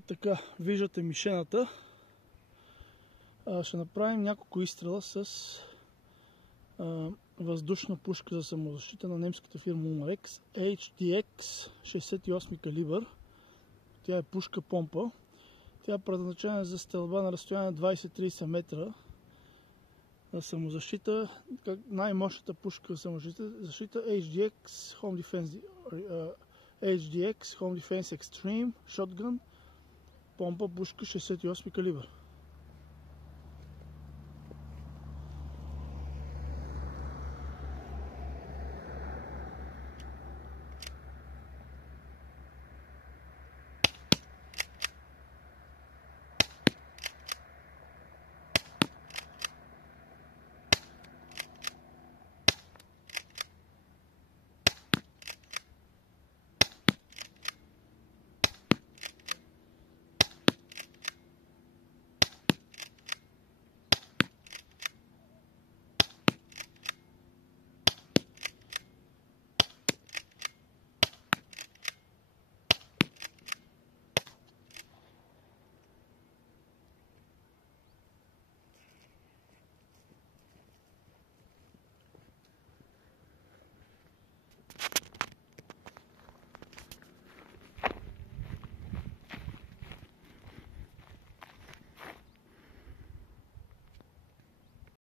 Така, виждате мишената. Ще направим няколко изстрела с въздушна пушка за самозащита на немската фирма Umarex HDX 68 калибър. Тя е пушка-помпа. Тя е предназначена за стрелба на разстояние 20-30 метра на самозащита. Най-мощната пушка за самозащита HDX Home Defense Extreme Shotgun помпа пушка 68 калибър.